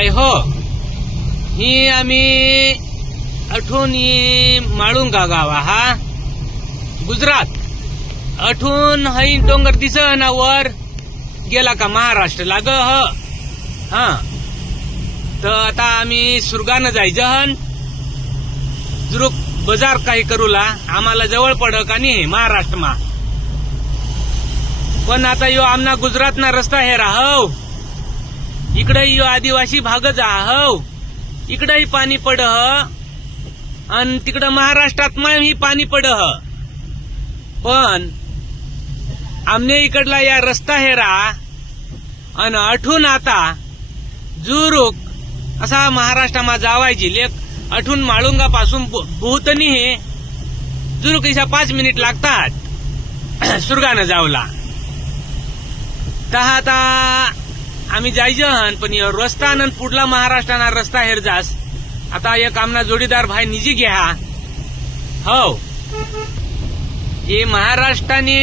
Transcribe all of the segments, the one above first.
bye हो ही आम्ही अठून माळुंगा गाव हा गुजरात अठून हई डोंगर दिसन वर गेला का महाराष्ट्र लाग हा तर आता आम्ही सुरगानं जायचं जुरुक बाजार काही करूला आम्हाला जवळ पड का नाही महाराष्ट्र मा पण आता यो आमना गुजरात ना रस्ता हे राहव इकडे यो आदिवासी भागच आहो इकडेही पाणी पड आणि तिकडं महाराष्ट्रात ही पाणी पड पण आमने इकडला या रस्ता हेरा आणि अठून आता जुरुक असा महाराष्ट्रामा जावायची लेख अठून माळुंगा पासून बहुतनी हे जुरुक इसा 5 मिनिट लागतात सुरगानं जावला तर आता आम्ही जायचं पण रस्ता न पुढला महाराष्ट्राना रस्ता हेर जास आता एक आमना जोडीदार भाई निजी घ्या हो ये महाराष्ट्राने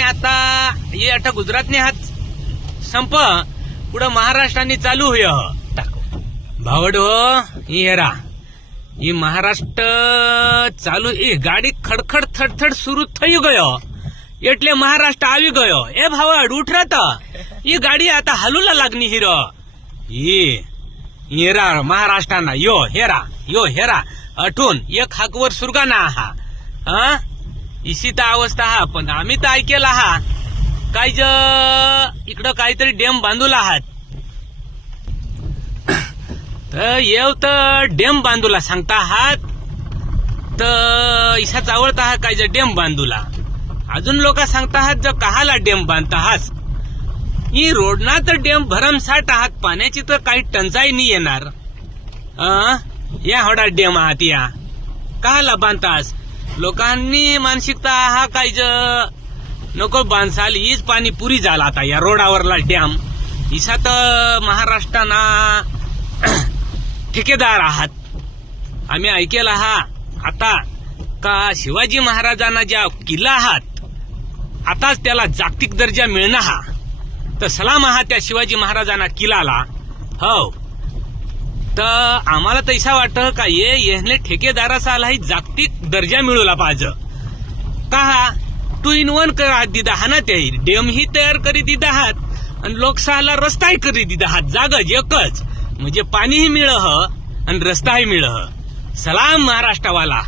आता ये अठा गुजरातने हात संप पुढं महाराष्ट्राने चालू होय भावड हो ही हेरा ये महाराष्ट्र चालू गाडी खडखड थडथड सुरू થઈ ગયો એટલે મહારાષ્ટ્ર આવી ગયો એ ભાવડ ઉઠરત ये गाडी आता हलूला लागनी हिरो ये हेरा महाराष्ट्राना यो हेरा अठून एक हाकवर सुरगाना हा इसी तर अवस्था हा पण आम्ही तर ऐकेला हा काय इकडं काहीतरी डॅम बांधूला आहात तर येव तर डॅम बांधूला सांगता आहात तर इसा चावळता हा काय डॅम बांधूला अजून लोक सांगता आहात जर कहाला डॅम बांधता आहात ही रोडना तर डॅम भरमसाठ आहात पाण्याची तर काही टंचाई नाही येणार या होडा डॅम आहात या कहाला बांधतास लोकांनी मानसिकता हा काय नको बांधसाल हीच पाणी पुरी झाला आता या रोडावरला डॅम इसा तर महाराष्ट्राना ठेकेदार आहात आम्ही ऐकेला हा आता का शिवाजी महाराजांना ज्या किल्ला आहात आताच त्याला जागतिक दर्जा मिळणार हा तर सलाम आहात त्या शिवाजी महाराजांना किल्लाला हो तर आम्हाला तैसा वाटतं का येहले ठेकेदारासालाही जागतिक दर्जा मिळवला पाहिजे का 2 in 1 करा दिदा हा ना ते डॅम ही तयार करी दिदा आहात आणि लोकसहाला रस्ताही करी दिदा आहात जागच एकच म्हणजे पाणीही मिळ आणि रस्ताही मिळ सलाम महाराष्ट्रावाला